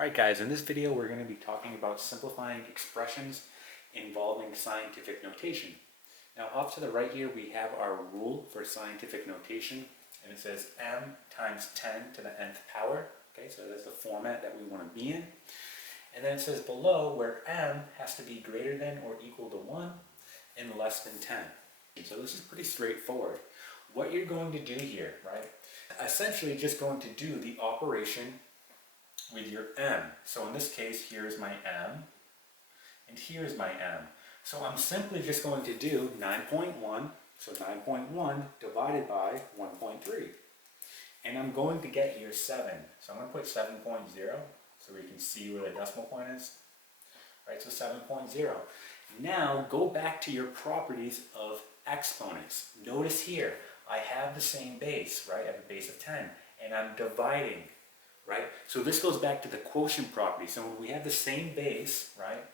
Alright guys, in this video we're going to be talking about simplifying expressions involving scientific notation. Now off to the right here we have our rule for scientific notation, and it says m times 10 to the nth power. Okay, so that's the format that we want to be in. And then it says below where m has to be greater than or equal to 1 and less than 10. And so this is pretty straightforward. What you're going to do here, right, essentially just going to do the operation with your m. So in this case, here's my m, and here's my m. So I'm simply just going to do 9.1, so 9.1 divided by 1.3. And I'm going to get here 7. So I'm going to put 7.0 so we can see where the decimal point is. Right, so 7.0. Now go back to your properties of exponents. Notice here, I have the same base, right? I have a base of 10, and I'm dividing. Right? So this goes back to the quotient property. So when we have the same base, right,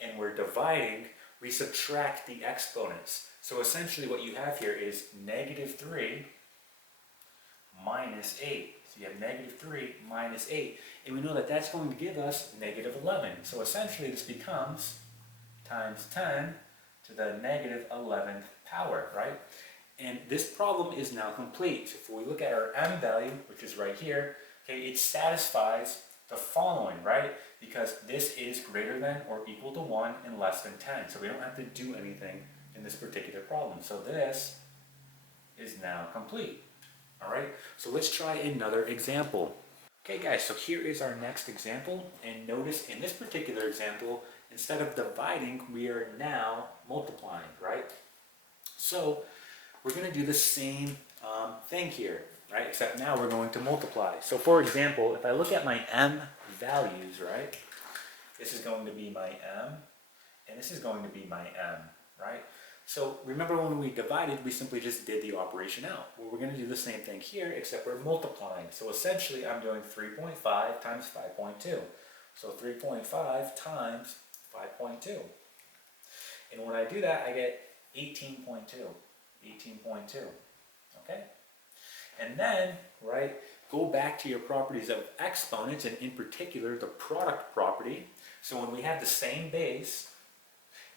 and we're dividing, we subtract the exponents. So essentially what you have here is negative 3 minus 8. So you have negative 3 minus 8. And we know that that's going to give us negative 11. So essentially this becomes times 10 to the negative 11th power, right? And this problem is now complete. So if we look at our m value, which is right here, okay, it satisfies the following, right? Because this is greater than or equal to 1 and less than 10. So we don't have to do anything in this particular problem. So this is now complete. All right, so let's try another example. Okay guys, so here is our next example. And notice in this particular example, instead of dividing, we are now multiplying, right? So we're going to do the same thing here. Right? Except now we're going to multiply. So for example, if I look at my m values, right? This is going to be my m, and this is going to be my m, right? So remember when we divided, we simply just did the operation out. Well, we're going to do the same thing here, except we're multiplying. So essentially I'm doing 3.5 times 5.2. So 3.5 times 5.2. And when I do that, I get 18.2. 18.2. Okay? And then, right, go back to your properties of exponents, and in particular the product property. So when we have the same base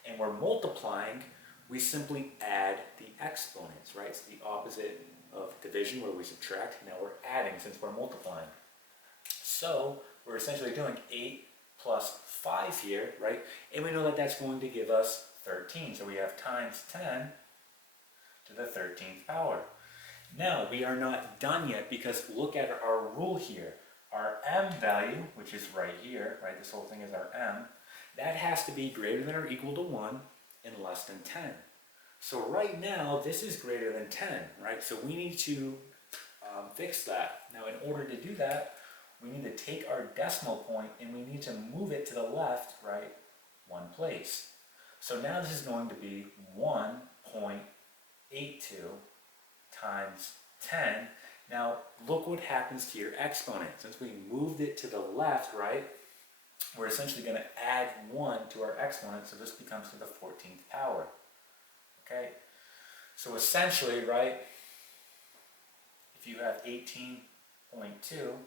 and we're multiplying, we simply add the exponents, right? It's the opposite of division where we subtract. Now we're adding since we're multiplying. So we're essentially doing 8 plus 5 here, right? And we know that that's going to give us 13. So we have times 10 to the 13th power. Now, we are not done yet, because look at our rule here. Our m value, which is right here, right, this whole thing is our m, that has to be greater than or equal to 1 and less than 10. So right now, this is greater than 10, right? So we need to fix that. Now, in order to do that, we need to take our decimal point and we need to move it to the left, right, one place. So now this is going to be 1.82 times 10. Now look what happens to your exponent. Since we moved it to the left, right, we're essentially going to add 1 to our exponent, so this becomes to the 14th power. Okay, so essentially, right, if you have 18.2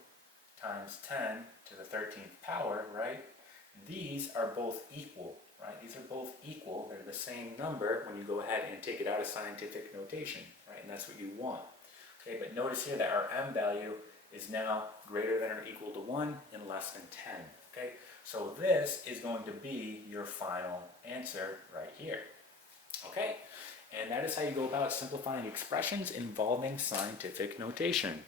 times 10 to the 13th power, right, these are both equal. Right? These are both equal. They're the same number when you go ahead and take it out of scientific notation, right? And that's what you want. Okay, but notice here that our m value is now greater than or equal to 1 and less than 10. Okay, so this is going to be your final answer right here. Okay, and that is how you go about simplifying expressions involving scientific notation.